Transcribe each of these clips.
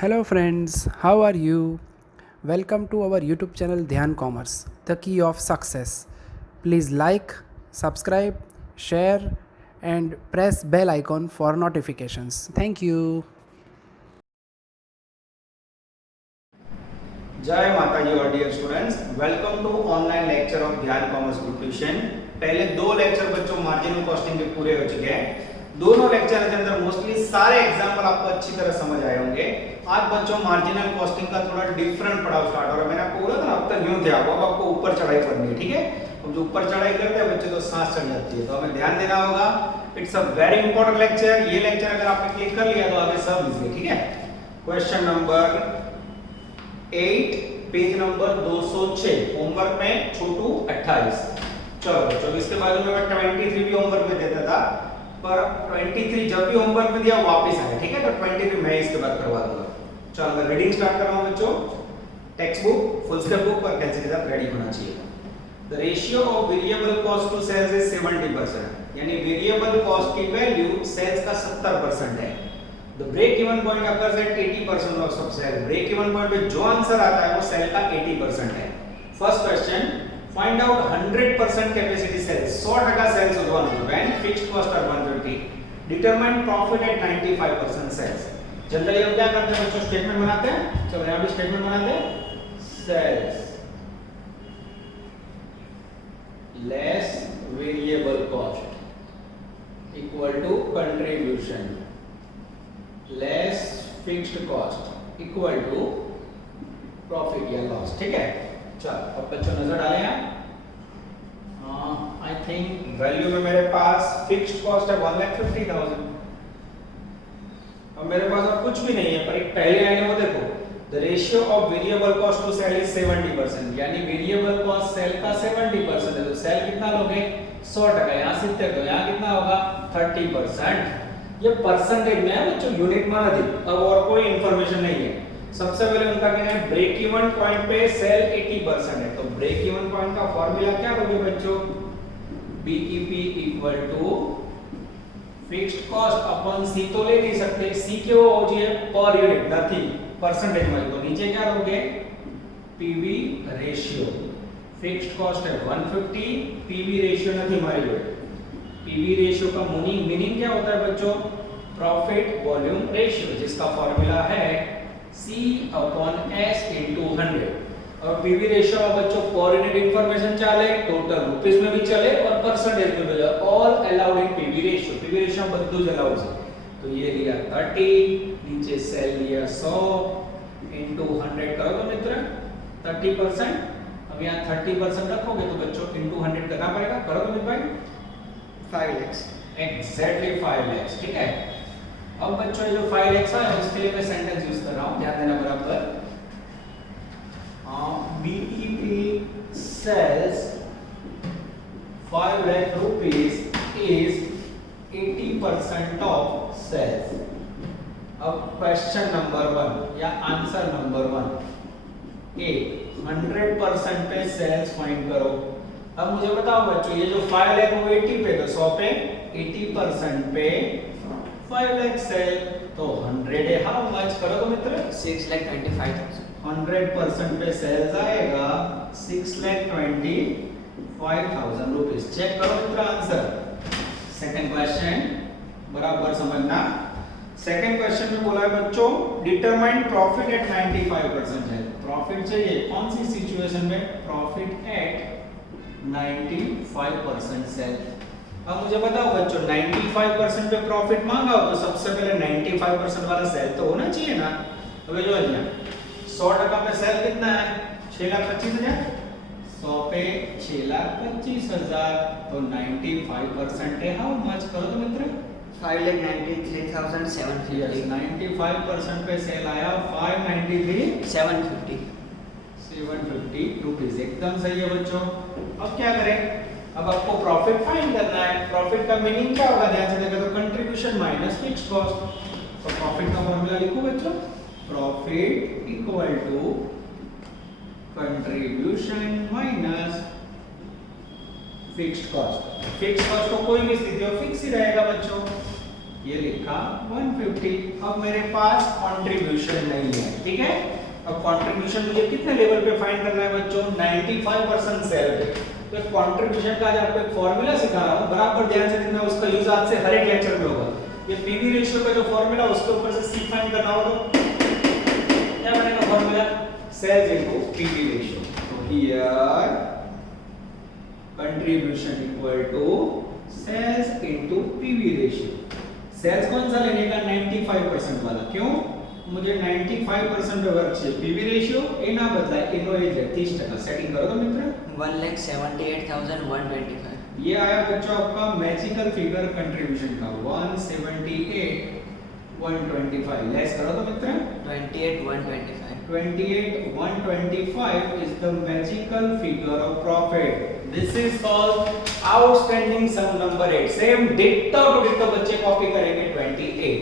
Hello, friends, how are you? Welcome to our YouTube channel Dhyan Commerce, the key of success. Please like, subscribe, share, and press bell icon for notifications. Thank you. जय माता जी और dear students, welcome to online lecture of Dhyan commerce group tuition. पहले दो lecture बच्चों marginal costing के पूरे हो चुके हैं। दोनों लेक्चर के अंदर मोस्टली सारे एग्जांपल आपको अच्छी तरह समझ आए होंगे। आज बच्चों मार्जिनल कॉस्टिंग का थोड़ा डिफरेंट पड़ाव स्टार्ट हो रहा है। मैंने आपको बोला था अब तक यूं थे, अब आपको ऊपर चढ़ाई करनी है, ठीक है। अब जो ऊपर चढ़ाई करते हैं बच्चे तो सांस चढ़ जाती है, तो हमें ध्यान देना होगा। It's a very important lecture. ये लेक्चर अगर आपने क्लिक कर लिया तो आगे सब इजी है, ठीक है। Question number 8 page number 206 homework में छोटू 28। चलो बच्चों, इसके बाद में मैं 23 भी होमवर्क में देता था, पर 23 जब भी होमवर्क में दिया वापस आया, ठीक है। तो 23 मैं इसके बाद करवा दूंगा। चलो मैं रीडिंग स्टार्ट कर रहा हूं बच्चों। Textbook, foolscap book और पेंसिल के साथ रेडी होना चाहिए। The ratio of variable cost to sales is 70%, यानी वेरिएबल कॉस्ट की वैल्यू सेल्स का 70% है। The break even point occurs at 80% of sale. Break even point पे जो आंसर आता है वो सेल का 80% है। First question, find out 100% capacity sales, 100% sales उद्वान when fixed cost are 150, determine profit at 95% sales. Generally हम क्या करते हैं बच्चों, स्टेटमेंट बनाते हैं। चलो यहां भी स्टेटमेंट बनाते हैं। Sales less variable cost equal to contribution less fixed cost equal to profit या लॉस, ठीक है। चलो अब बच्चों नजर डालें यहाँ। आई थिंक वैल्यू में मेरे पास फिक्स्ड कॉस्ट है 1,50,000। अब मेरे पास और कुछ भी नहीं है, पर एक पहले लाइन में देखो, the ratio of variable cost to sale is 70%, यानी वेरिएबल कॉस्ट सेल का 70% है। तो सेल कितना लोगे 100%, यहाँ 70, तो यहाँ कितना होगा 30%। ये परसेंटेज में है बच्चों, यूनिट में नहीं। अब और कोई इंफॉर्मेशन नहीं है। सबसे पहले उनका कहना है ब्रेक इवन पॉइंट पे सेल 80% है, तो ब्रेक इवन पॉइंट का फार्मूला क्या होगा बच्चों, BEP equal to fixed cost upon C. तो ले नहीं सकते, सी क्यों हो जी है पर यूनिट, नथिंग परसेंटेज में। तो नीचे क्या लोगे, पीवी रेशियो। फिक्स्ड कॉस्ट है 150, पीवी रेशियो नहीं हमारी जो पीवी रेशियो का मीनिंग क्या होता है बच्चों, प्रॉफिट वॉल्यूम रेशियो, जिसका फॉर्मूला है C अपॉन S इनटू 100। और पीवी रेशियो का बच्चों पर यूनिट इंफॉर्मेशन चले, टोटल रुपीस में भी चले और परसेंटेज में भी चले, all allowed in PV ratio. PV ratio બધું જ अलाउड है। तो ये लिया 30, नीचे सेल लिया 100 इनटू 100 करो तो मित्र 30%। अब यहाँ 30% रखोगे तो बच्चों इनटू 100 करना पड़ेगा। करो तो मित्र भाई 5 lakhs, एग्जैक्टली 5 lakhs, ठीक है। अब बच्चों ये जो 5 lakhs है उसके लिए मैं सेंटेंस यूज कर रहा हूं, ध्यान देना बराबर। BEP sales 5 lakh rupees is 80% of sales. अब क्वेश्चन नंबर 1 या आंसर नंबर 1 ए 100% पे सेल्स फाइंड करो। अब मुझे बताओ बच्चों, ये जो 5 लाख वो 80 पे, तो 100 पे 80% पे 5 लाख सेल, तो 100 है हाउ मच, करो तो मित्र 6,25,000। 100% पे सेल्स आएगा 6,25,000 रुपीस। चेक करो मित्र आंसर। सेकंड क्वेश्चन बराबर समझना। सेकंड क्वेश्चन में बोला है बच्चों डिटरमाइन प्रॉफिट एट 95% है। प्रॉफिट चाहिए कौन सी सिचुएशन में, प्रॉफिट एट 95% सेल। अब मुझे बताओ बच्चों 95% पे प्रॉफिट मांगा हो तो सबसे पहले 95% वाला सेल तो होना चाहिए ना। तो जो है 100% पे सेल कितना है 6,25,000, 100 पे 6,25,000, तो 95% है हाउ मच, करो तो मित्र 5,93,750। 95% पे सेल आया 593 750 रुपीस, एकदम सही है बच्चों। अब क्या करें, अब आपको प्रॉफिट फाइंड करना है। प्रॉफिट का मीनिंग क्या होगा, ध्यान से देखो तो कंट्रीब्यूशन माइनस फिक्स्ड कॉस्ट। तो प्रॉफिट का फॉर्मूला लिखो बच्चों, profit equal to contribution minus fixed cost. Fixed cost तो कोई भी स्थिति हो फिक्स ही रहेगा बच्चों। ये लिखा 150। अब मेरे पास कंट्रीब्यूशन नहीं है, ठीक है। अब कंट्रीब्यूशन मुझे कितने लेवल पे फाइंड करना है बच्चों? 95% सेल पे। तो कंट्रीब्यूशन का आज आपको एक फार्मूला सिखा रहा हूं, बराबर ध्यान से देखना, उसका यूज आज से हर एक लेक्चर में होगा। ये पीवी रेशियो का जो फार्मूला उसके ऊपर से सी फाइंड करना होगा, तो क्या बनेगा formula? Sales into PV ratio. तो here contribution equal to sales into PV ratio. Sales कौन सा लेने का? 95% वाला। क्यों? मुझे 95% पे वर्क चाहिए। पीवी रेशियो ए ना बदला, इनो एज है 30%। सेटिंग करो तो मित्र। 1,78,125. ये आया बच्चों आपका मैजिकल फिगर कंट्रीब्यूशन का 178,125। लेस करो तो मित्र। 28,125. 28,125 is the magical figure of profit. This is called outstanding sum number 8. Same ditto to ditto बच्चे कॉपी करेंगे 28।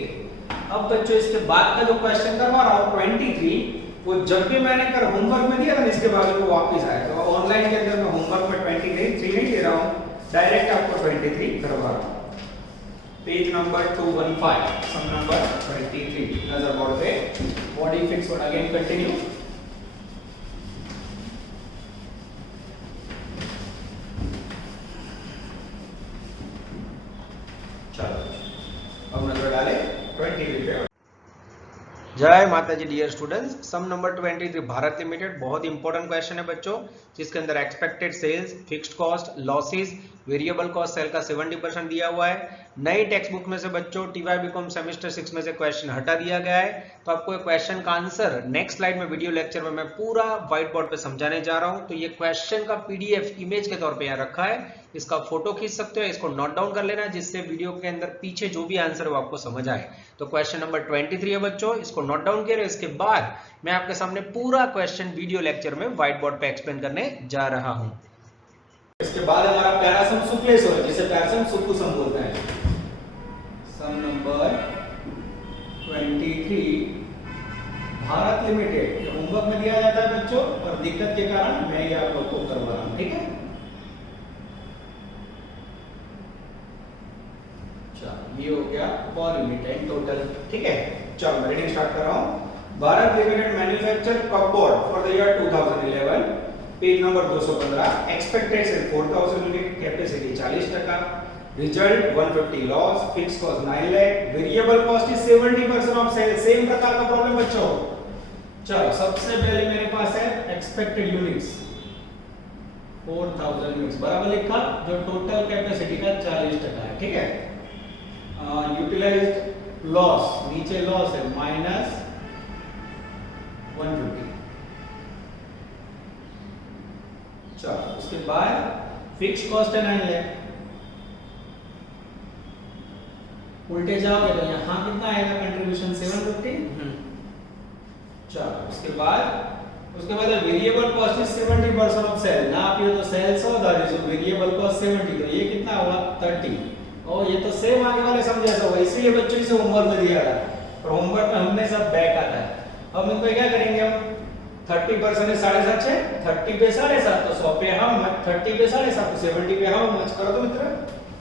अब बच्चों इसके बाद का जो क्वेश्चन करवा रहा हूं 23, वो जब भी मैंने कर होमवर्क में दिया था इसके बाद वो वापस आया। तो ऑनलाइन के अंदर मैं होमवर्क में 23 नहीं दे रहा हूं, डायरेक्ट आपको 23 करवा रहा हूं। पेज नंबर 215, सम नंबर 23 नजर बोर्ड पे। Body fix word again continue. चलो अब नजर डाले 23 पे। जय माता जी dear students. Sum number 23 Bharat limited बहुत इंपॉर्टेंट क्वेश्चन है बच्चों, जिसके अंदर expected sales, fixed cost, losses, variable cost sale का 70% दिया हुआ है। नई टेक्स्ट बुक में से बच्चों टीवाई बीकॉम सेमेस्टर 6 में से क्वेश्चन हटा दिया गया है। तो आपको एक क्वेश्चन का आंसर नेक्स्ट स्लाइड में वीडियो लेक्चर में मैं पूरा व्हाइट बोर्ड पे समझाने जा रहा हूं। तो ये क्वेश्चन का पीडीएफ इमेज के तौर पे यहाँ रखा है, इसका फोटो खींच सकते हो, इसको नोट डाउन कर लेना, जिससे वीडियो के अंदर पीछे जो भी आंसर है वो आपको समझ आए। तो क्वेश्चन नंबर 23 है बच्चों, इसको नोट डाउन करें। इसके बाद मैं आपके सामने पूरा क्वेश्चन वीडियो लेक्चर में व्हाइट बोर्ड पे एक्सप्लेन करने जा रहा हूं। इसके बाद हमारा प्यारा सम सुप्लेस हो, जिसे प्यारा सम सुप्पू सम बोलते हैं। सम नंबर 23 भारत लिमिटेड, ये होमवर्क में दिया जाता है बच्चों, और दिक्कत के कारण मैं ये आप लोग को करवा रहा हूं, ठीक है। ये हो गया पर यूनिट एंड टोटल, ठीक है। चलो मैं रीडिंग स्टार्ट कर रहा हूं। Bharat limited manufacture cupboard for the year 2011, page number 215। Expected sale 4000 unit, capacity 40%, result 150 loss, fix cost 9 lakh, variable cost is 70% of sale. Same प्रकार का प्रॉब्लम बच्चों। चलो सबसे पहले मेरे पास है एक्सपेक्टेड यूनिट्स 4000 यूनिट्स बराबर लिखा, जो टोटल कैपेसिटी का 40% है, ठीक है। यूटिलाइज्ड लॉस, नीचे लॉस है -150। चलो उसके बाद फिक्स्ड कॉस्ट है 9 लाख। उल्टे जाओगे तो यहाँ कितना आएगा कंट्रीब्यूशन? 750। चलो उसके बाद variable cost is 70% of sale. ना आप ये तो सेल्स हो, दैट इज वेरिएबल कॉस्ट 70, तो ये कितना हुआ? 30। और ये तो सेम आगे वाले समझे ऐसा हुआ, इसीलिए बच्चों इसे होमवर्क में दिया था, और होमवर्क में हमने सब बैक आता है। अब इनको क्या करेंगे हम? 30% है 7.5, 30 पे 7.5, तो 100 पे हाउ मच? 30 पे 7.5, तो 70 पे हाउ मच? करो तो मित्र।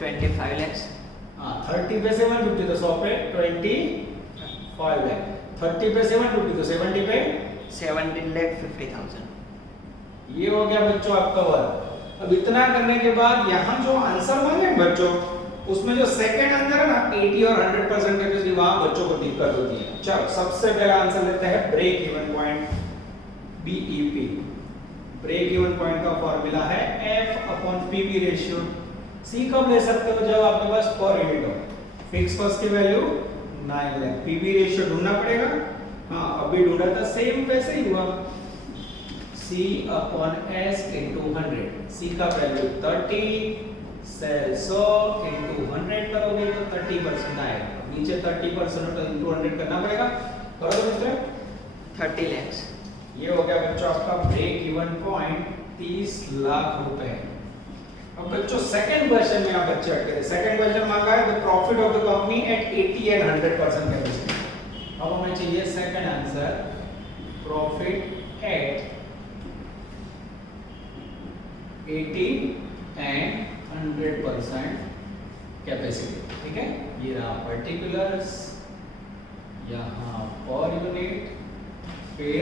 25 lakhs. हाँ 30 पे 750, तो 100 पे 25 लाख। 30 पे 750, तो 70 पे 17,50,000. ये हो गया बच्चों आपका वर्क। अब इतना करने के बाद यहाँ जो आंसर मांगे बच्चों, उसमें जो सेकंड आंसर है ना 80 और 100% कैपेसिटी, वहां बच्चों को दिक्कत होती है। चलो सबसे पहला आंसर लेते हैं break even point, BEP. Break even point का फॉर्मूला है F/PV रेशियो। सी कब ले सकते हो? जब आपके पास पर यूनिट हो। फिक्स कॉस्ट की वैल्यू 9 लाख, पीवी रेशियो ढूंढना पड़ेगा। हाँ अभी ढूंढा था, सेम वैसे ही हुआ, C/S into 100। C का वैल्यू 30, सेल 100 into 100 करोगे तो 30% आएगा। नीचे 30% into 100 करना पड़ेगा। करो तो मित्र। 30 lakhs. ये हो गया बच्चों आपका ब्रेक इवन पॉइंट 30 लाख रुपए। अब बच्चों सेकंड क्वेश्चन में आप बच्चे अटके थे। सेकंड क्वेश्चन मांगा है the profit of the company at 80 and 100% capacity. अब हमें चाहिए second answer, profit at 80 and 100% capacity, ठीक है। ये रहा पर्टिकुलर्स, यहाँ पर यूनिट, फिर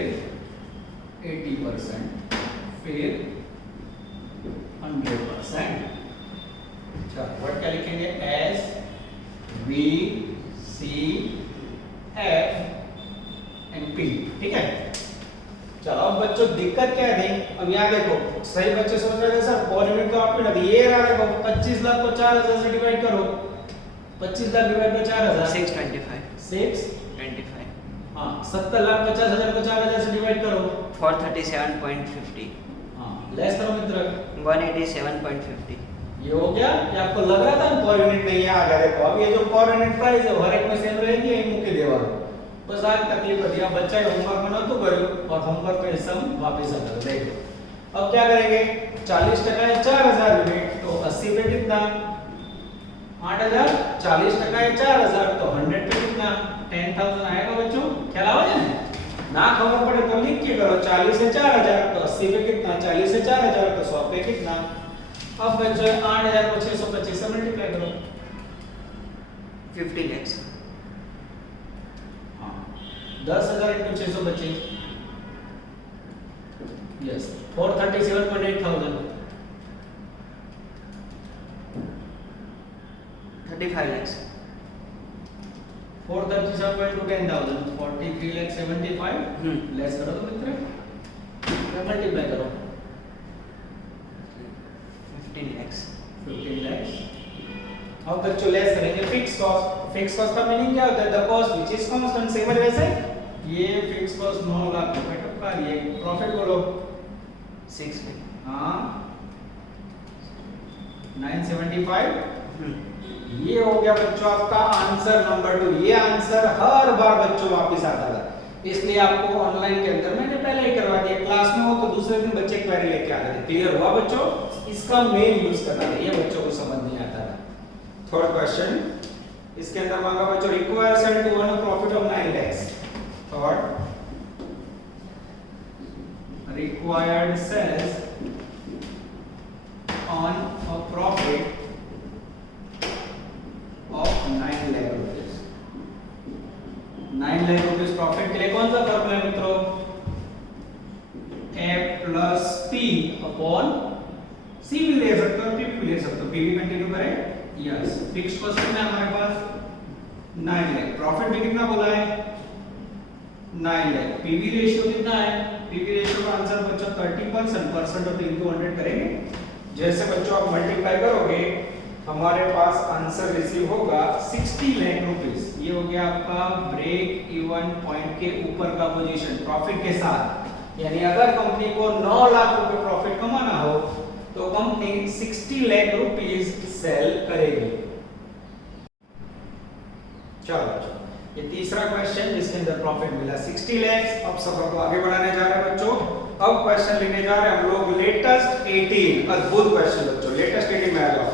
80%, फिर 100%। वर्ड क्या लिखेंगे? S V C F and P, ठीक है। चलो अब बच्चों दिक्कत क्या है? अब यहाँ देखो, सही बच्चे सोच रहे थे सर पर यूनिट का आउटपुट है, ये रहा देखो 25 लाख को 4000 से डिवाइड करो, 25 लाख डिवाइड बाय 4000 625 625। हाँ 70,50,000 को 4000 से डिवाइड करो, 437.50 हाँ लेस करो मित्र, 187.50। ये हो गया। ये आपको लग रहा था पर यूनिट नहीं है, आ गया देखो। अब ये जो पर यूनिट प्राइस है हर एक में सेम रहेगी, यही मुख्य देवा बस आज तकलीफ होती है। बच्चा होमवर्क में तो करो और होमवर्क का हिस्सा वापस आ जाओ। देखो अब क्या करेंगे, 40% है 4000 यूनिट, तो 80 पे कितना 8000, 40% है 4000 तो 100 पे कितना 10,000 आएगा बच्चों। ख्याल आ रहा है ना? खबर पड़े तो लिख के करो, 40 से 4000 तो 80 पे कितना, 40 से 4000 तो 100 पे कितना। अब बच्चों 8000 को 625 से मल्टीप्लाई करो, 50 lakhs। 10,000 into 625, yes 437,800, 35 lakhs। 437 into 10,000, 43,75,000। Less करो तो मित्र, मल्टीप्लाई करो, 15 lakhs। 15 lakhs। अब बच्चों लेस करेंगे फिक्स कॉस्ट। फिक्स कॉस्ट का मीनिंग क्या होता है? The cost which is constant. Same वैसे ये फिक्स कॉस्ट 9 लाख रुपए का, ये प्रॉफिट बोलो 6 lakh। हाँ 975। ये हो गया बच्चों आपका आंसर नंबर 2। ये आंसर हर बार बच्चों वापस आता था, इसलिए आपको ऑनलाइन के अंदर मैंने पहले ही करवा दिया। क्लास में हो तो दूसरे दिन बच्चे क्वेरी लेके आते थे। क्लियर हुआ बच्चों? इसका मेन यूज करना है, ये बच्चों को समझ नहीं आता था। थर्ड क्वेश्चन इसके अंदर मांगा बच्चों, require sale to earn a profit of 9 lakhs। Third required sales on a profit of 9 lakh rupees। 9 lakh rupees profit के लिए कौन सा फॉर्मूला है मित्रों? A plus P upon C भी ले सकते हो, P भी ले सकते हो। P भी कंटिन्यू करें, यस। फिक्स्ड कॉस्ट कितना है हमारे पास 9 लाख, प्रॉफिट भी कितना बोला है 9 लाख। पीवी रेशियो कितना है? पीवी रेशियो का आंसर बच्चों 30%, परसेंट और इनटू 100 करेंगे। जैसे बच्चों आप मल्टीप्लाई करोगे हमारे पास आंसर रिसीव होगा 60 लाख रुपीस। ये हो गया आपका ब्रेक इवन पॉइंट के ऊपर का पोजीशन प्रॉफिट के साथ। यानी अगर कंपनी को 9 लाख रुपए प्रॉफिट कमाना हो तो कंपनी 60 लाख रुपीस सेल करेगी। चलो ये तीसरा क्वेश्चन जिसके अंदर प्रॉफिट मिला 60 लाख। अब सफर को आगे बढ़ाने जा रहे हैं बच्चों। अब क्वेश्चन लेने जा रहे हैं हम लोग लेटेस्ट 18। अद्भुत क्वेश्चन बच्चों, लेटेस्ट 18 में आ जाओ।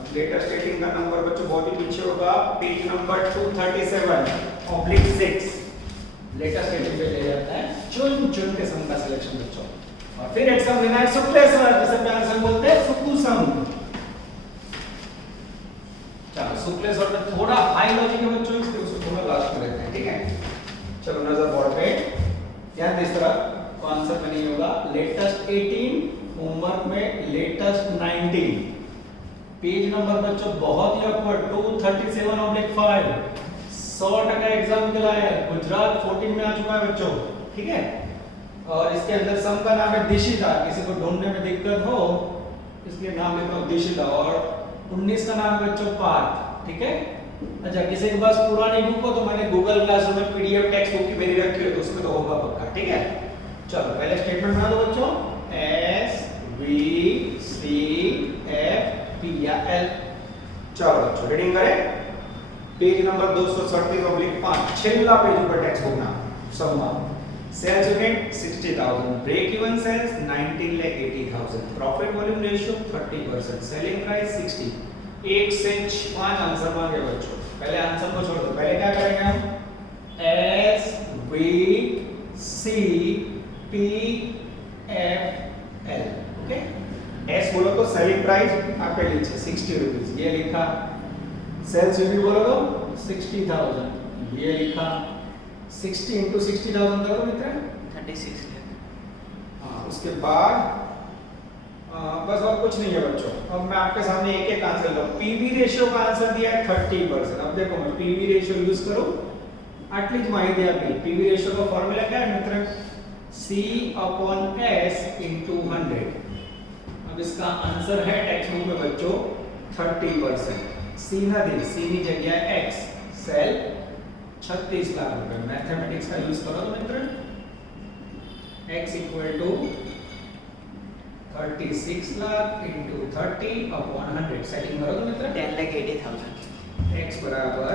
अब लेटेस्ट 18 का नंबर बच्चों बहुत ही पीछे होगा, पेज नंबर 237/6। लेटेस्ट 18 पे ले जाता है चुन चुन के सम का सिलेक्शन बच्चों। और फिर एक सम लेना है सुक्लेश्वर, जिसे प्यार से बोलते हैं सुक्कू सम। चलो शुक्लेश्वर में थोड़ा हाई लॉजिक है बच्चों, इसलिए उसको थोड़ा लास्ट में लेते हैं, ठीक है। चलो नजर बोर्ड पे, ध्यान दे इस तरह आंसर में नहीं होगा। लेटेस्ट 18 होमवर्क में लेटेस्ट 19। पेज नंबर बच्चों बहुत ही अपवर्ड 237/5। 100% एग्जाम निकला है, गुजरात 14 में आ चुका है बच्चों, ठीक है। और इसके अंदर सम का नाम है दिशिता। किसी को ढूंढने में दिक्कत हो इसलिए नाम लिख लो दिशिता। और 19 का नाम बच्चों पार्थ, ठीक है। अच्छा किसी के पास पुरानी बुक हो तो मैंने गूगल क्लासरूम में पीडीएफ टेक्स्ट बुक की मेरी रखी है तो उसमें तो होगा पक्का, ठीक है। चलो पहले स्टेटमेंट बना दो बच्चों, S V C F P या एल। चलो बच्चों रीडिंग करें। पेज नंबर 237/5 छिल्ला पेज ऊपर टेक्स्ट बुक ना सममा। Sales unit 60,000, break even sales 19,80,000, profit volume ratio 30%, selling price 60। 1 से 5 आंसर मांगे बच्चों। पहले आंसर को छोड़ दो, पहले क्या करेंगे हम? S V C P F L, okay. S बोलो तो सेलिंग प्राइस आपके नीचे 60 रुपीज ये लिखा, सेल्स रिव्यू बोलो तो 60,000 ये लिखा, 60 into 60,000 करो मित्र 36 lakh. हाँ, उसके बाद बस और कुछ नहीं है बच्चों। अब मैं आपके सामने एक एक आंसर दूंगा। पीवी रेशियो का आंसर दिया है 30%। अब देखो मैं पीवी रेशियो यूज करूं, एटलीस्ट माहिती आपकी पीवी रेशियो का फॉर्मूला क्या है मित्र, C/S into 100। अब इसका आंसर है टेक्स्ट बुक में बच्चों 30%। C ना दे, C की जगह X, सेल 36 लाख रुपए। मैथमेटिक्स का यूज करो तो मित्र X equal to 36 lakh into 30 upon 100 setting करो तो मित्र 10,80,000. x बराबर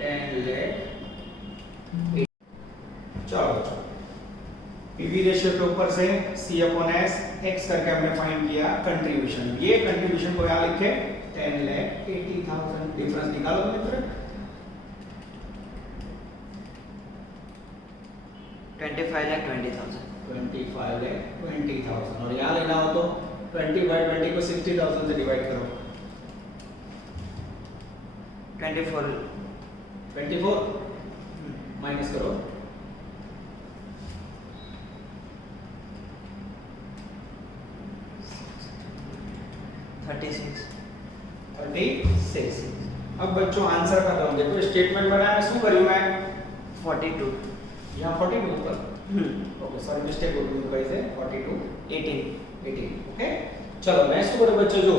10 लाख। चलो पीवी रेशियो के ऊपर से C/S x करके हमने फाइंड किया कंट्रीब्यूशन। ये कंट्रीब्यूशन को यहाँ लिखे 10,80,000। डिफरेंस निकालो मित्र 25,20,000. 25,20,000 और यहाँ लेना हो तो 20/20 को 60,000 से डिवाइड करो 24 माइनस करो 36। अब बच्चों आंसर का दो देखो स्टेटमेंट बनाया શું કર્યું मैं 42. यहाँ 42 पर ओके सॉरी मिस्टेक हो गई कैसे 42 18. ओके चलो मैं इसको करूँ बच्चों जो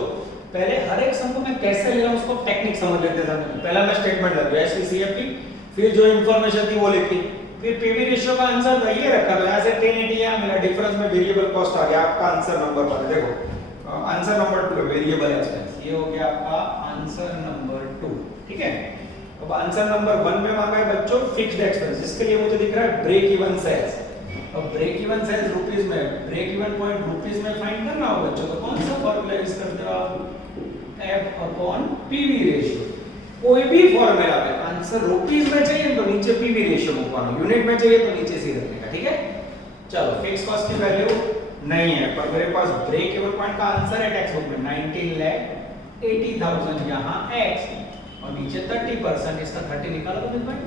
पहले हर एक सम को मैं कैसे ले रहा हूँ उसको टेक्निक समझ लेते थे। पहला मैं स्टेटमेंट लग गया SPCFT, फिर जो इंफॉर्मेशन थी वो लिखी, फिर पीवी रेशियो का आंसर तो ये रखा तो यहाँ से 1080 यहाँ मिला, डिफरेंस में वेरिएबल कॉस्ट आ गया आपका आंसर नंबर पर। देखो आंसर नंबर 2 वेरिएबल एक्सपेंस, ये हो गया आपका आंसर नंबर 2। ठीक है अब आंसर नंबर 1 में मांगा है बच्चों फिक्स्ड एक्सपेंस, जिसके लिए मुझे दिख रहा है ब्रेक इवन सेल्स। अब ब्रेक इवन सेल्स रुपीस में, ब्रेक इवन पॉइंट रुपीस में फाइंड करना हो बच्चों तो कौन सा फॉर्मूला यूज करते हो आप, F/PV रेशियो। कोई भी फॉर्मूला में आंसर रुपीस में चाहिए तो नीचे पीवी रेशियो मुकवाना, यूनिट में चाहिए तो नीचे सी रखने का। ठीक है चलो फिक्स कॉस्ट की वैल्यू नहीं है पर मेरे पास ब्रेक इवन पॉइंट का आंसर है टेक्स्ट बुक में 19,80,000 यहाँ x और नीचे 30%, इसका 30 निकालो तो भाई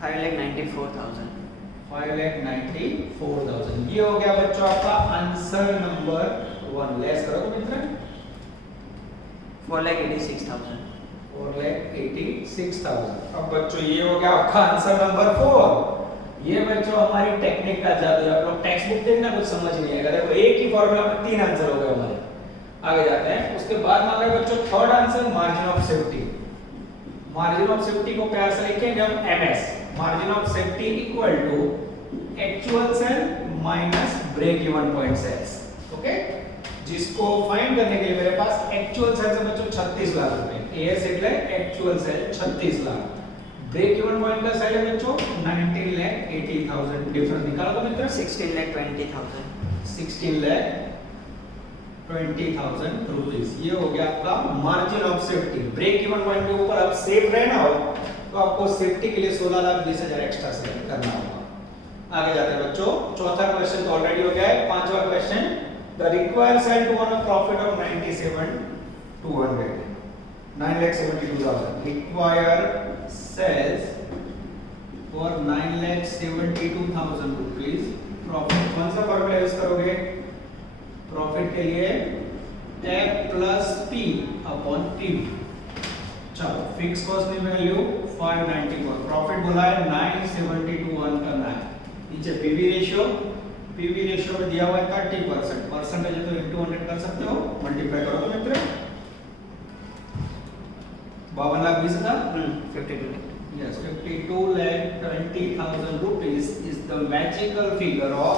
5,94,000. 5,94,000 ये हो गया बच्चों आपका आंसर नंबर 1। लेस करो तो मित्र 4,86,000. 4,86,000। अब बच्चों ये हो गया आपका आंसर नंबर 4। ये बच्चों हमारी टेक्निक का जादू है। आप लोग टेक्स्ट बुक देखना कुछ समझ नहीं आएगा। देखो एक ही फॉर्मूला में 3 आंसर हो गए हमारे। आगे जाते हैं उसके बाद मांगा है बच्चों third answer margin of safety. Margin of safety को प्यार से लिखेंगे हम MS, margin of safety equal to actual sale minus break even point sales. Okay जिसको फाइंड करने के लिए मेरे पास एक्चुअल सेल से बच्चों 36 लाख रुपए, AS એટલે actual sale 36 lakh, break even point का सेल है बच्चों 19,80,000। डिफरेंस निकालो तो मित्र 16,20,000. 16,20,000 रुपीस। ये हो गया आपका margin of safety. Break even point के ऊपर आप सेफ रहना हो तो आपको सेफ्टी के लिए 16,20,000 एक्स्ट्रा सेव करना होगा। आगे जाते हैं बच्चों, चौथा क्वेश्चन तो ऑलरेडी हो गया है। पांचवा question, the required sale to earn a profit of 9,72,000 required sales for 9,72,000 rupees. Profit कौन सा फॉर्मूला यूज करोगे प्रॉफिट के लिए, F plus P upon P। चलो फिक्स कॉस्ट की वैल्यू 594, प्रॉफिट बोला है 972 अर्न करना है। नीचे पीवी रेशियो में दिया हुआ है 30%, परसेंटेज है तो इनटू 100 कर सकते हो, मल्टीप्लाई करो तो मित्र 52,20,000 52 lakh. Yes, 52,20,000 rupees is the magical figure of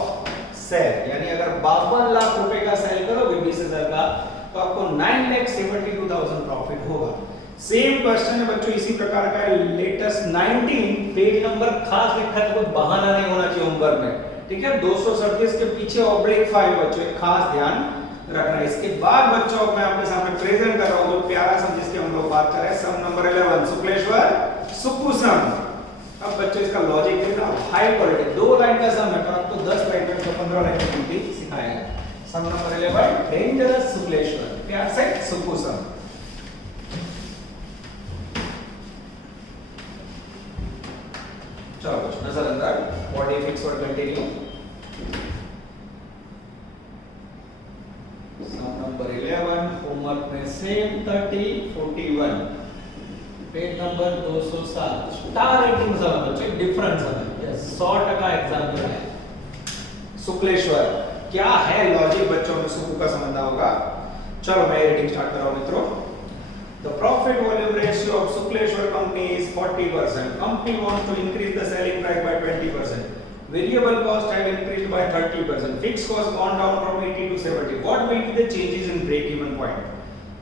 sale. यानी अगर 52 लाख रुपए का सेल करोगे 20,000 का तो आपको 9,72,000 प्रॉफिट होगा। सेम क्वेश्चन है बच्चों इसी प्रकार का है, लेटेस्ट 19 पेज नंबर खास लिखा है, कोई बहाना नहीं होना चाहिए होमवर्क में। ठीक है 237 के पीछे /5 बच्चों एक खास ध्यान रखना है। इसके बाद बच्चों मैं आपके सामने प्रेजेंट कर रहा हूं जो प्यारा सम जिसके हम लोग बात कर रहे हैं, सम नंबर 11 शुक्लेश्वर सुक्कू सम। अब बच्चों इसका लॉजिक देखना, हाई क्वालिटी 2 लाइन का सम है पर आपको 10 लाइन में 15 लाइन में सिखाएगा। सम नंबर 11 डेंजरस शुक्लेश्वर, प्यार से सुकू सम। चलो नजर अंदर, बॉडी फिक्स और कंटिन्यू। सम नंबर 11 होमवर्क में same 30 41 page number 207 star rating वाला बच्चे डिफरेंस है। यस 100% एग्जांपल है। शुक्लेश्वर क्या है लॉजिक, बच्चों में सुकू का समझना होगा। चलो मैं रीडिंग स्टार्ट कर रहा हूं मित्रों। The profit volume ratio of Sukleshwar company is 40%. Company wants to increase the selling price by 20%. Variable cost have increased by 30%. Fixed cost gone down from 80 to 70. What will be the changes in break even point?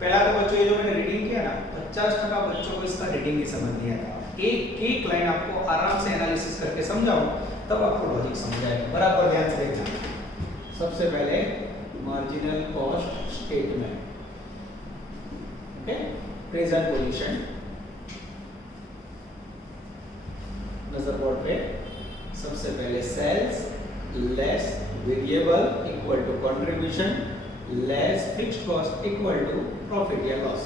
पहला तो बच्चों ये जो मैंने reading किया ना, 50% बच्चों को इसका रीडिंग ही समझ नहीं आता। एक एक लाइन आपको आराम से एनालिसिस करके समझाऊं तब आपको लॉजिक समझ आएगा। बराबर ध्यान से देखना। सबसे पहले marginal cost statement, okay, present position, नजर बोर्ड पे सबसे पहले sales less variable equal to contribution less fixed cost equal to profit या लॉस।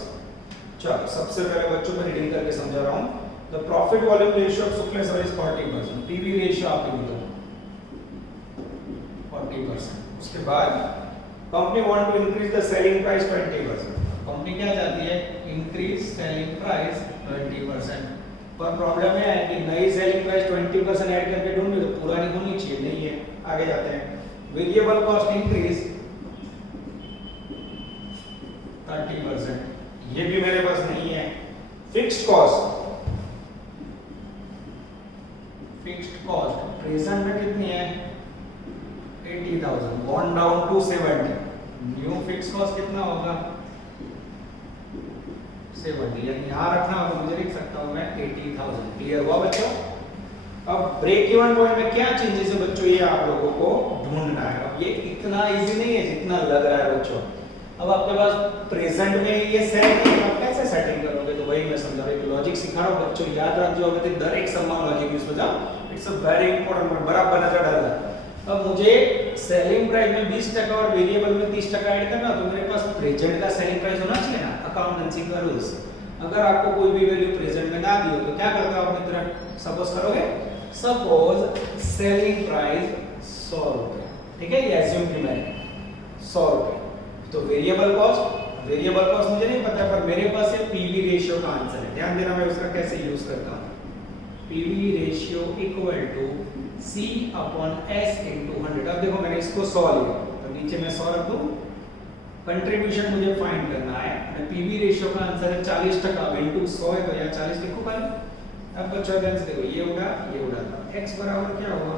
चलो सबसे पहले बच्चों में रीडिंग करके समझा रहा हूं। The profit volume ratio of Shukleshwar is 40%। PV ratio आपको मिला 40%। उसके बाद company want to increase the selling price 20%। Company क्या चाहती है, इंक्रीज सेलिंग प्राइस 20%। पर प्रॉब्लम है कि नई सेलिंग प्राइस 20% ऐड करके ढूंढ तो पुरानी होनी चाहिए, नहीं है। आगे जाते हैं। वेरिएबल कॉस्ट इंक्रीज 30%, ये भी मेरे पास नहीं है। फिक्स्ड कॉस्ट प्रेजेंट में कितनी है 80,000 gone down to 70। New fixed cost कितना होगा 70, यानी यहां रखना होगा, मुझे लिख सकता हूं मैं 80,000। क्लियर हुआ बच्चों? अब ब्रेक इवन पॉइंट में क्या चेंजेस है बच्चों, ये आप लोगों को ढूंढना है। अब ये इतना इजी नहीं है जितना लग रहा है बच्चों। अब आपके पास प्रेजेंट में ये सेट है, आप कैसे सेटिंग करोगे, तो वही मैं समझा रहा हूं। लॉजिक सिखा रहा हूं बच्चों, याद रखिए अगर दर एक समान लॉजिक इसमें जाओ, it's a very important point, बराबर नजर डालना। अब मुझे सेलिंग प्राइस में 20% और वेरिएबल में 30% ऐड करना, तो मेरे पास प्रेजेंट का सेलिंग प्राइस होना चाहिए ना, अकाउंटेंसी का रूल्स। अगर आपको कोई भी वैल्यू प्रेजेंट में ना दी हो तो क्या करते हो आप मित्र, सपोज करोगे, सपोज सेलिंग प्राइस 100 रुपए, ठीक है, ये एज्यूम की मैंने 100 रुपए। तो वेरिएबल कॉस्ट मुझे नहीं पता, पर मेरे पास ये पीवी रेशियो का आंसर है। ध्यान देना मैं उसका कैसे यूज करता हूं। PV ratio equal to C upon S into 100। अब देखो मैंने इसको 100 लिया, तो नीचे मैं 100 रख दूं। कंट्रीब्यूशन मुझे फाइंड करना है, मैं पीवी रेशियो का आंसर है 40% इनटू 100 है, तो यहाँ 40 लिखो खाली। अब बच्चों ध्यान से देखो, ये उड़ा था, x बराबर क्या होगा।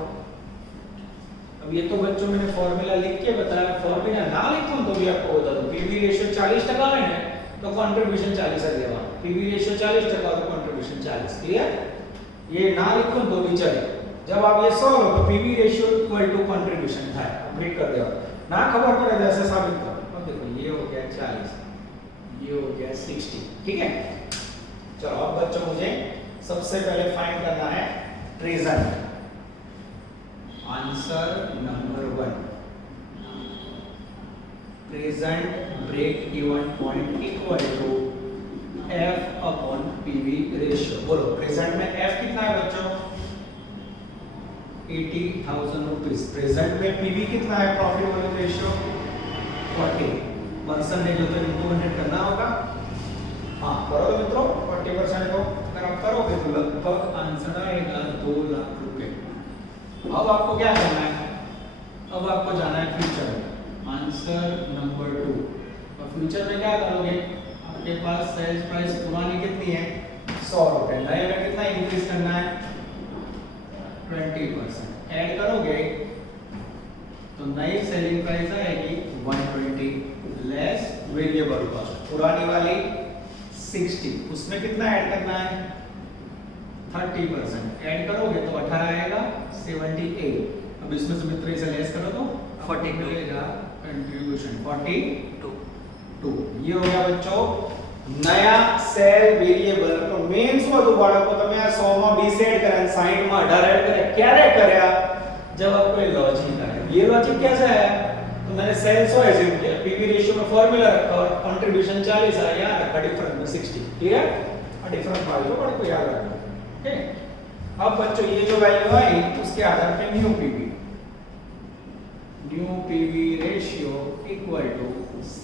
अब ये तो बच्चों मैंने फॉर्मूला लिख के बताया, फॉर्मूला ना लिखूं तो भी आपको बता दूं। पीवी रेशियो 40% है ना, तो कंट्रीब्यूशन 40 है देवा। पीवी रेशियो 40% तो कंट्रीब्यूशन 40। क्लियर? ये ना लिखूं तो भी चले। जब आप ये सॉल्व हो तो PV ratio equal to contribution था, अपडेट कर दो ना, खबर पड़े जैसे साबित करो। अब देखो ये हो गया 40, ये हो गया 60, ठीक है। चलो अब बच्चों मुझे सबसे पहले फाइंड करना है present. Answer number 1, present break even point equal to F upon PV ratio. बोलो प्रेजेंट में F कितना है बच्चों 80,000 रुपीस। प्रेजेंट में पीवी कितना है, प्रॉफिट वॉल्यूम रेशियो 40%, जो तो इनटू 100 करना होगा। हाँ करो तो मित्रों, 40% को अगर आप करोगे तो लगभग आंसर आएगा 2 लाख रुपए। अब आपको क्या करना है, अब आपको जाना है फ्यूचर में। Answer number 2। और फ्यूचर में क्या करोगे, आपके पास सेल्स प्राइस पुरानी कितनी है 100 रुपए, नए में कितना इंक्रीज करना है 20%। ऐड करोगे तो नई सेलिंग प्राइस आएगी 120 लेस वेरिएबल कॉस्ट, पुरानी वाली 60, उसमें कितना ऐड करना है 30%। ऐड करोगे तो 18 आएगा 78। अब इसमें से मित्र इसे लेस करो तो 40 मिलेगा, कंट्रीब्यूशन 42। ये हो गया बच्चों नया सेल वेरिएबल। तो मेन શું હતું બાળકો, તમે આ 100 માં 20 એડ કર્યા, 60 માં 18 એડ કર્યા, ક્યારે કર્યા, जब आप कोई लॉजिक आए। ये लॉजिक कैसा है, तो मैंने सेल्स को एज्यूम किया, पीवी रेशियो में फॉर्मूला रखा और कंट्रीब्यूशन 40 आया, यहाँ रखा डिफरेंस में 60, ठीक है। और डिफरेंस वैल्यू बड़े को याद रखना, ठीक है। अब बच्चों ये जो वैल्यू आई उसके आधार पे new PV ratio equal to C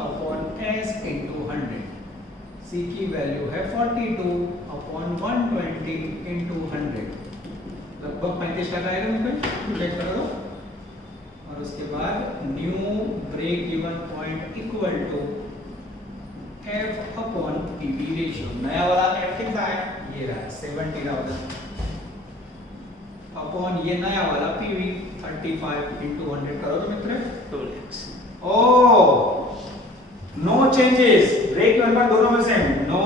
upon S into 100। C की वैल्यू है 42 अपॉन 120 इंटू 100, लगभग 35% आएगा मुझे, चेक कर दो। और उसके बाद new break even point equal to F upon PV ratio. नया वाला F कितना है, ये रहा 70,000 अपॉन ये नया वाला पीवी 35 इंटू 100 करो तो मित्र 2 lakhs. Oh no changes, break even पर दोनों में same, no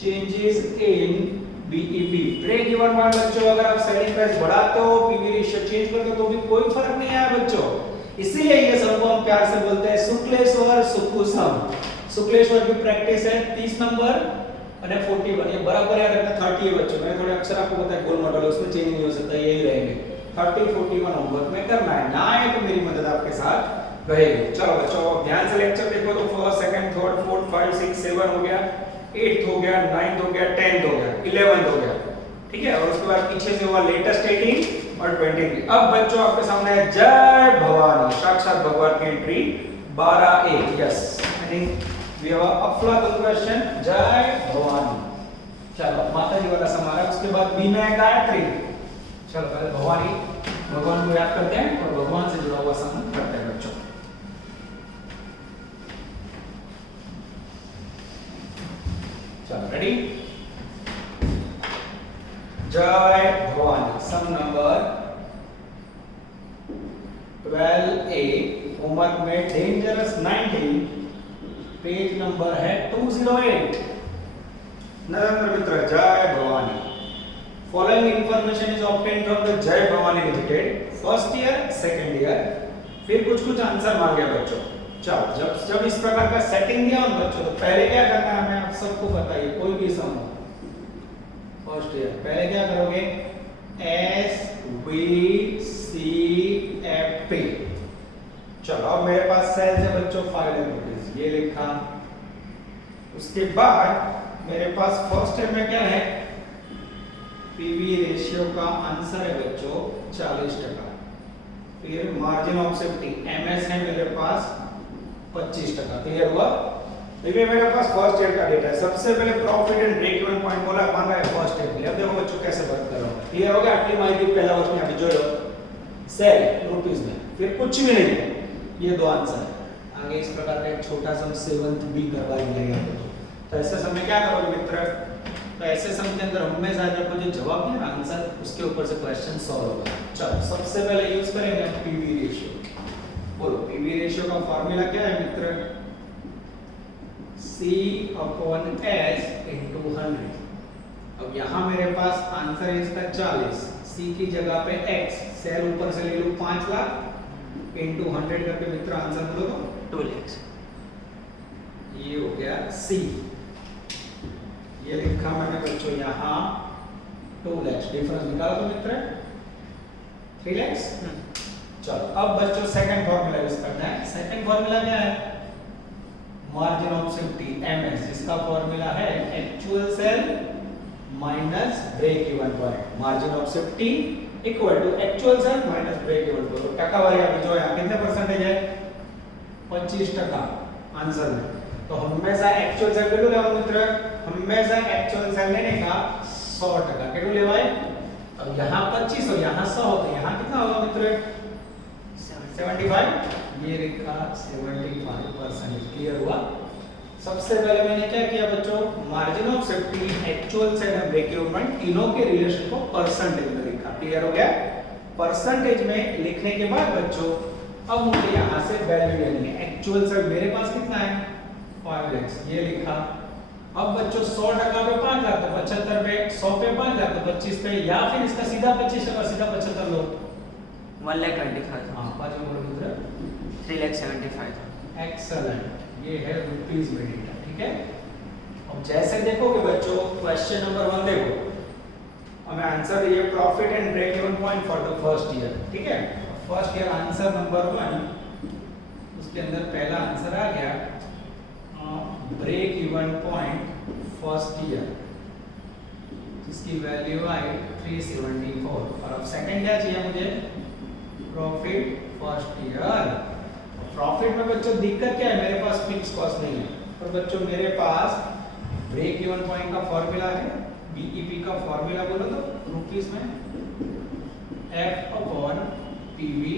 changes in BEP. Break even point बच्चों अगर आप सेलिंग प्राइस बढ़ाते हो, पीवी रेशियो चेंज करते हो तो भी कोई फर्क नहीं आया बच्चों। इसीलिए ये सबको हम प्यार से बोलते हैं शुक्लेश्वर सुकुसम। शुक्लेश्वर की प्रैक्टिस है 30 नंबर और 41, ये बराबर याद रखना 30 है बच्चों। मैंने थोड़े अक्षर आपको बताया गोल मॉडल, उसमें चेंज नहीं हो सकता, यही रहेंगे। 30 41 होमवर्क में करना है, ना है तो मेरी मदद आपके साथ रहेगी। चलो बच्चों अब ध्यान से लेक्चर देखो तो फर्स्ट सेकंड थर्ड फोर्थ 5 6 7 हो गया, 8th हो गया, 9th हो गया, 10th हो गया, 11th हो गया, ठीक है। और उसके बाद पीछे से हुआ लेटेस्ट 18 और 23। अब बच्चों आपके सामने है जय भवानी, साक्षात भगवान की entry 12A। Yes, I think we have a अफलातून क्वेश्चन, जय भवानी। चलो माता जी वाला समारा, उसके बाद बी में गायत्री। चलो पहले भवानी, भगवान को याद करते हैं और भगवान से जुड़ा हुआ संबंध करते हैं बच्चों। चलो रेडी, जय Bhavani. Sum number 12A, homework में डेंजरस 19, पेज नंबर है 208। नरेंद्र मित्र, जय Bhavani. Following information is obtained from the Jai Bhavani limited first year second year. फिर कुछ आंसर मांगे बच्चों। चलो जब इस प्रकार का सेटिंग दिया हो बच्चों तो पहले क्या करना है हमें, आप सबको बताइए, कोई भी सम हो फर्स्ट ईयर, पहले क्या करोगे, S V C F P। चलो अब मेरे पास सेल्स है बच्चों 5 लाख रुपीस, ये लिखा। उसके बाद मेरे पास फर्स्ट ईयर में क्या है, पीवी रेशियो का आंसर है बच्चों 40%। फिर मार्जिन ऑफ सेफ्टी एमएस है मेरे पास 25%। क्लियर हुआ। देखिए मेरे पास फर्स्ट ईयर का डेटा है। सबसे पहले profit and break even point बोला मांगा है फर्स्ट ईयर के लिए। अब देखो बच्चों कैसे वर्क कर रहा हूं। क्लियर हो गया। आटली माहिती पहला वर्ष में अभी जो सेल रुपीस में, फिर कुछ भी नहीं है, ये दो आंसर है। आगे इस प्रकार का एक छोटा सा 7th भी करवा दिया गया। तो ऐसे समय क्या करोगे मित्र, तो ऐसे सम के अंदर हमेशा जब मुझे जवाब दिया ना आंसर, उसके ऊपर से क्वेश्चन सॉल्व होगा। चलो सबसे पहले यूज करेंगे पीवी रेशियो। बोलो पीवी रेशियो का फार्मूला क्या है मित्र, C अपॉन S इंटू 100। अब यहाँ मेरे पास आंसर है इसका 40, C की जगह पे X, सेल ऊपर से ले लो 5 लाख इंटू 100 करके मित्र आंसर बोलो तो 2 lakhs। ये हो गया C। ये लिखा मैंने बच्चों यहाँ 2 lakhs। डिफरेंस निकालो तो मित्र 3 lakhs। चलो अब बच्चों सेकंड फार्मूला यूज करना है। सेकंड फार्मूला क्या है, मार्जिन ऑफ सेफ्टी MS, जिसका फार्मूला है actual sale minus break even point. Margin of safety equal to actual sale minus break even point. टकावारी अभी जो है कितने परसेंटेज है, 25% आंसर में। तो हमेशा एक्चुअल सेल कितना लेवा मित्र, हमेशा एक्चुअल सेल लेने का 100%। कितना लेवा है, अब यहाँ 25 और यहाँ 100 होते, यहाँ कितना होगा मित्र 75। ये लिखा 75%। क्लियर हुआ। सबसे पहले मैंने क्या किया बच्चों, margin of safety, actual sale और ब्रेक इवन पॉइंट तीनों के रिलेशन को परसेंटेज में लिखा। क्लियर हो गया। परसेंटेज में लिखने के बाद बच्चों अब मुझे यहाँ से वैल्यू लेनी है। एक्चुअल सेल मेरे पास कितना है 5 लाख, ये लिखा। अब बच्चों 100% पे 5 लाख तो 75 पे, 100 पे 5 लाख तो 25 पे, या फिर इसका सीधा 25% सीधा 75 लो। 1,25,000। हाँ 5 बोलो मित्र 3,75,000। एक्सीलेंट। ये है रुपीस में डेटा। ठीक है। अब जैसे देखोगे बच्चों क्वेश्चन नंबर 1 देखो, हमें आंसर ये profit and break even point for the first year. ठीक है। फर्स्ट ईयर आंसर नंबर 1, उसके अंदर पहला आंसर आ गया break even point first year, जिसकी वैल्यू आई 374। और अब सेकंड क्या चाहिए मुझे, प्रॉफिट फर्स्ट ईयर। प्रॉफिट में बच्चों दिक्कत क्या है, मेरे पास फिक्स कॉस्ट नहीं है, पर बच्चों मेरे पास ब्रेक इवन पॉइंट का फॉर्मूला है, बीईपी का फॉर्मूला बोलो तो रुपीस में F अपॉन पीवी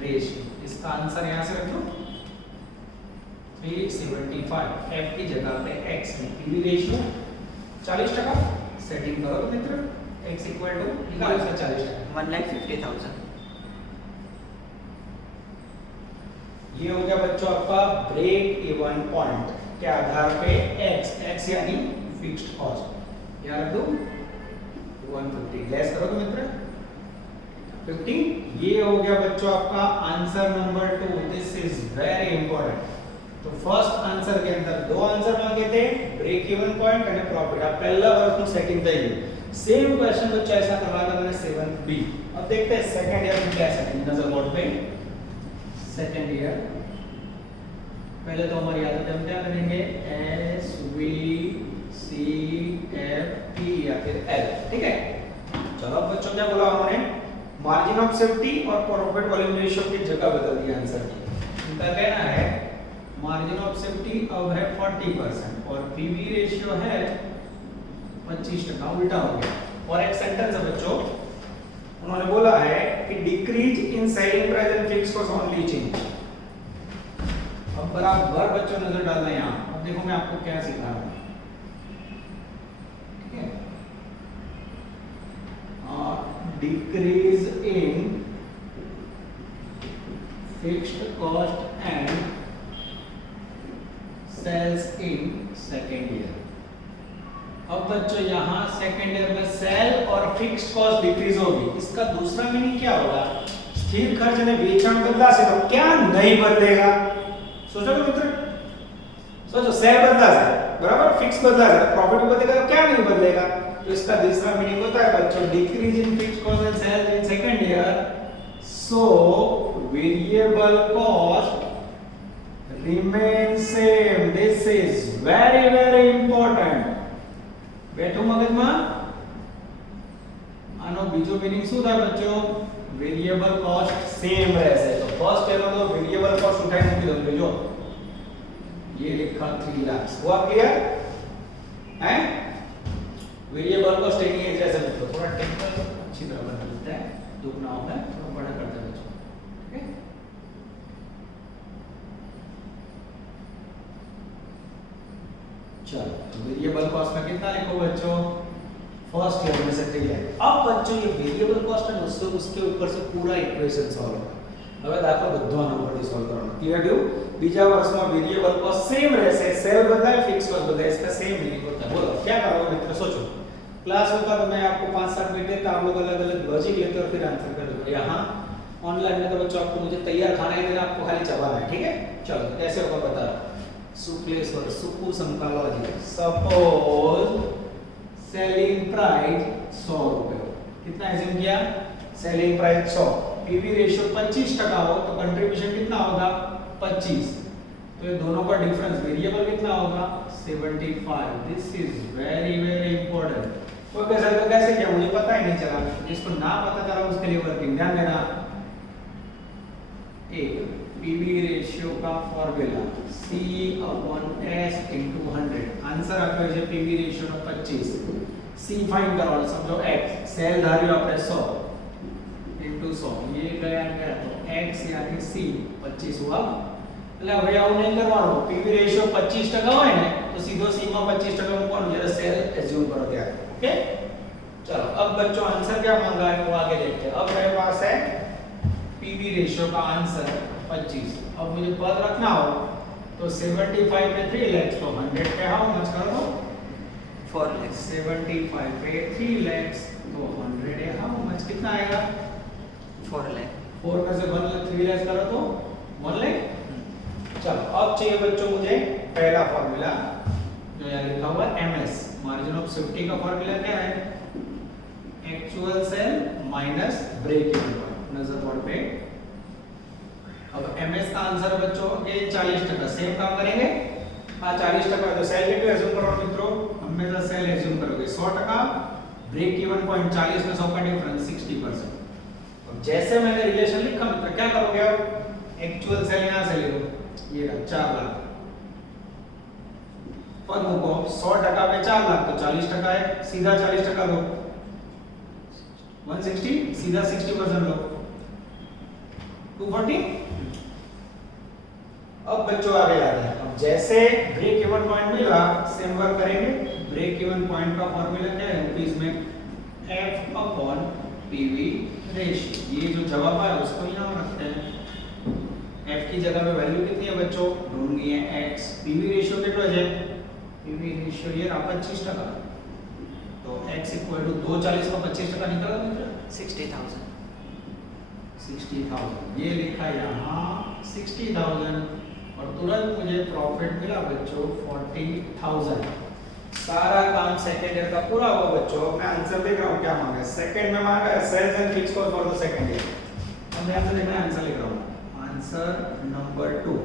रेशियो। इसका आंसर यहां से रख दो 375, F की जगह पे X में पीवी रेशियो 40%। सेटिंग करो तो मित्र, X इक्वल टू निकालो इसका 40%, 1,50,000। ये हो गया बच्चों आपका ब्रेक इवन पॉइंट के आधार पे X यानी फिक्स्ड कॉस्ट, याद रख दो 150। लेस करो तो मित्र 15। ये हो गया बच्चों आपका answer number 2। This is very important. तो फर्स्ट आंसर के अंदर दो आंसर मांगे थे, ब्रेक इवन पॉइंट और प्रॉफिट। अब पहला वर्क सेटिंग था ये सेम क्वेश्चन बच्चों ऐसा करवा था मैंने 7th बी। अब देखते हैं सेकंड ईयर में क्या सेटिंग नजर बोर्ड पे। सेकंड ईयर पहले तो हमारी आदत है, हम क्या करेंगे S V C F P या फिर एल, ठीक है। चलो बच्चों क्या बोला उन्होंने, मार्जिन ऑफ सेफ्टी और प्रॉफिट वॉल्यूम रेशियो की जगह बदल दिया आंसर की। इनका कहना है मार्जिन ऑफ सेफ्टी अब है 40% और पीवी रेशियो है 25%, उल्टा हो गया। और एक सेंटेंस है बच्चों, उन्होंने बोला है कि decrease in selling price and fixed cost only change. अब बराबर बच्चों नजर डालना है यहाँ। अब देखो मैं आपको क्या सिखा रहा हूँ, ठीक है। Decrease in fixed cost and sales in second year. अब बच्चों यहाँ सेकेंड ईयर में सेल और फिक्स्ड कॉस्ट डिक्रीज होगी। इसका दूसरा मीनिंग क्या होगा, स्थिर खर्च ने वेचाण बदला से तो क्या नहीं बदलेगा। सोचो मित्र, सोचो सेल बदला से बराबर, फिक्स बदला से प्रॉफिट बदलेगा तो क्या नहीं बदलेगा। तो इसका दूसरा मीनिंग होता है बच्चों decrease in fixed cost and sales in second year, so variable cost remain same. This is very very important. बैठो मगज में। આનો બીજો મીનિંગ શું થાય બચ્ચો, વેરિયેબલ કોસ્ટ સેમ રહેશે। તો ફર્સ્ટ એનો તો વેરિયેબલ કોસ્ટ ઉઠાઈ મૂકી દો। જો ये लिखा 3 लाख, हुआ क्लियर है। वेरिएबल कॉस्ट नहीं है जैसे मतलब थोड़ा टेक्निकल अच्छी तरह बना देता है, दुख ना होगा थोड़ा बड़ा करते हैं बच्चों, ठीक है। चलो वेरिएबल कॉस्ट में कितना लिखो बच्चों, फर्स्ट ईयर में से 3 लाख। अब बच्चों ये वेरिएबल कॉस्ट है उसके ऊपर से पूरा इक्वेशन सॉल्व करो। હવે દાખલો બધો આના ઉપરથી સોલ્વ કરવાનો, ક્લિયર થયું। બીજા વર્ષમાં વેરિએબલ કોસ્ટ સેમ રહેશે, સેલ બદલાય फिक्स कॉस्ट बदलाए, इसका सेम मीनिंग होता है। बोलो क्या करोगे मित्र, सोचो। क्लास होता तो मैं आपको 5-7 मिनट देता, आप लोग अलग अलग लॉजिक लेते और फिर आंसर कर दोगे। यहाँ ऑनलाइन में तो बच्चों आपको मुझे तैयार खाना ही देना, आपको खाली चबाना है, ठीक है। चलो कैसे होगा बता रहा, सुक्लेश्वर सुकु समका लॉजिक। सपोज सेलिंग प्राइस 100 रुपए, कितना एज्यूम किया, सेलिंग प्राइस 100, पीवी रेशियो 25% हो तो कंट्रीब्यूशन कितना होगा 25। तो ये दोनों का डिफरेंस वेरिएबल कितना होगा 75। This is very very important. तो कैसे किया मुझे पता ही नहीं चला, जिसको ना पता चला उसके लिए वर्किंग ध्यान देना। एक पीवी रेशियो का फॉर्मूला C/S * 100, आंसर आपका है पीवी रेशियो का 25। C फाइंड करो, समझो x सेल धार्यो આપણે 100 * 100, ये गया तो x यानी C 25 हुआ। એટલે હવે આવું નહીં કરવાનું, પીવી રેશિયો 25% હોય ને તો સીધો C માં 25% મૂકવાનું જ્યારે સેલ એઝ્યુમ કરો ત્યારે, ओके। चलो अब बच्चों आंसर क्या मांगा है वो आगे देखते हैं। अब मेरे पास है पीवी रेशियो का आंसर 25। अब मुझे पद रखना हो तो 75 पे 3 लाख, तो 100 पे हाउ मच करो तो 4 लाख। 75 पे 3 लाख तो 100 है हाउ मच, कितना आएगा 4 लाख। 4 में से 1 लाख 3 लाख करो तो 1 लाख। चलो अब चाहिए बच्चों मुझे पहला फॉर्मूला जो यहाँ लिखा हुआ है एमएस, मार्जिन ऑफ सेफ्टी का फॉर्मूला क्या है, actual sale minus break even point. नजर बोर्ड पे एमएस का आंसर बच्चों अगेन 40%, सेम काम करेंगे। हाँ 40% तो सेल कितने एज्यूम करो मित्रों, हमेशा सेल एज्यूम करोगे 100%, ब्रेक इवन पॉइंट 40 में 100 का डिफरेंस 60%। अब जैसे मैंने रिलेशन लिखा मित्र, क्या करोगे अब, एक्चुअल सेल यहां से ले लो, ये रहा 4 लाख पर मुको 100% पे 4 लाख तो 40% है, सीधा 40% लो, 160 सीधा 60% लो, 240। अब बच्चों आगे आते हैं, अब जैसे ब्रेक इवन पॉइंट मिला सेम वर्क करेंगे। ब्रेक इवन पॉइंट का फॉर्मूला क्या है रुपीस में, F अपॉन पीवी रेशियो। ये जो जवाब आया उसको यहाँ रखते हैं, F की जगह पे वैल्यू कितनी है बच्चों, ढूंढनी है X, पीवी रेशियो कितना है, पीवी रेशियो ये रहा 25%, तो X इक्वल टू 240 का 25% निकला मित्र 60,000। 60,000, ये लिखा यहाँ 60,000 और तुरंत मुझे प्रॉफिट मिला बच्चों 40,000। सारा काम सेकेंड ईयर का पूरा हुआ बच्चों। मैं आंसर देख रहा हूँ क्या मांगा है, सेकेंड में मांगा है sales and fixed cost for the second year. अब मैं आंसर देखना है, आंसर लिख रहा हूँ, answer number 2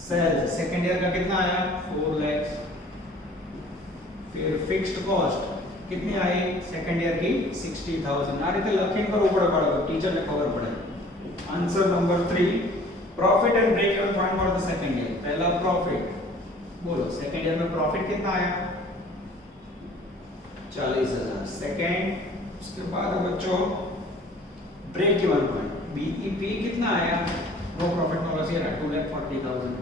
sales second year का कितना आया 4 लाख, फिर फिक्स्ड कॉस्ट कितनी आई सेकेंड ईयर की 60,000। आ રીતે લખીને કરવું પડે બાળકો, ટીચરને ખબર પડે। Answer number 3 profit and break even point for the second year. पहला प्रॉफिट बोलो, सेकंड ईयर में प्रॉफिट कितना आया 40,000 सेकंड। उसके बाद बच्चों ब्रेक इवन पॉइंट बीईपी कितना आया, वो प्रॉफिट में लॉस ये रहा 2,40,000।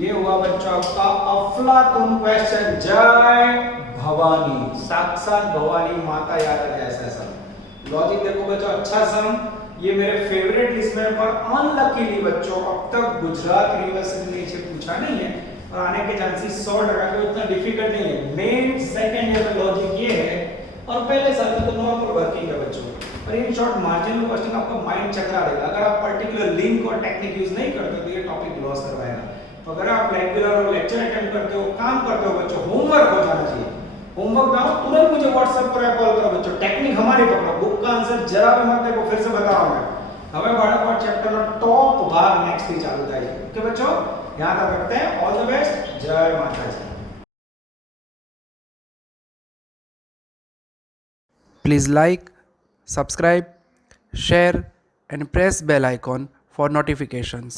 ये हुआ बच्चों आपका अफलातून क्वेश्चन। जय भवानी, साक्षात भवानी माता याद है ऐसा ऐसा लॉजिक। देखो बच्चों अच्छा सम, ये मेरे फेवरेट लिस्ट में, पर अनलकीली बच्चों अब तक गुजरात यूनिवर्सिटी ने इसे पूछा नहीं है और आने के चांसेस 100% के उतना डिफिकल्ट नहीं है। मेन सेकंड ईयर में लॉजिक ये है और पहले साल में तो नॉर्मल वर्किंग है बच्चों, पर इन शॉर्ट मार्जिनल क्वेश्चन आपका माइंड चकरा देगा अगर आप पर्टिकुलर लिंक और टेक्निक यूज नहीं करते तो ये टॉपिक लॉस करवाएगा। तो अगर आप रेगुलर और लेक्चर अटेंड करते हो, काम करते हो बच्चों, होमवर्क हो जाना चाहिए। होमवर्क ना हो तुरंत मुझे व्हाट्सएप पर कॉल करो बच्चों, टेक्निक हमारी पकड़ो, बुक का आंसर जरा भी मत देखो, फिर से बताओ मैं હવે બાળકો ચેપ્ટર નો ટોપ ભાગ નેક્સ્ટ થી ચાલુ થાય છે। ઓકે બચ્ચો, यहां तक रखते हैं। ऑल द बेस्ट, जय माताजी। Please like, subscribe, share and press bell icon for notifications.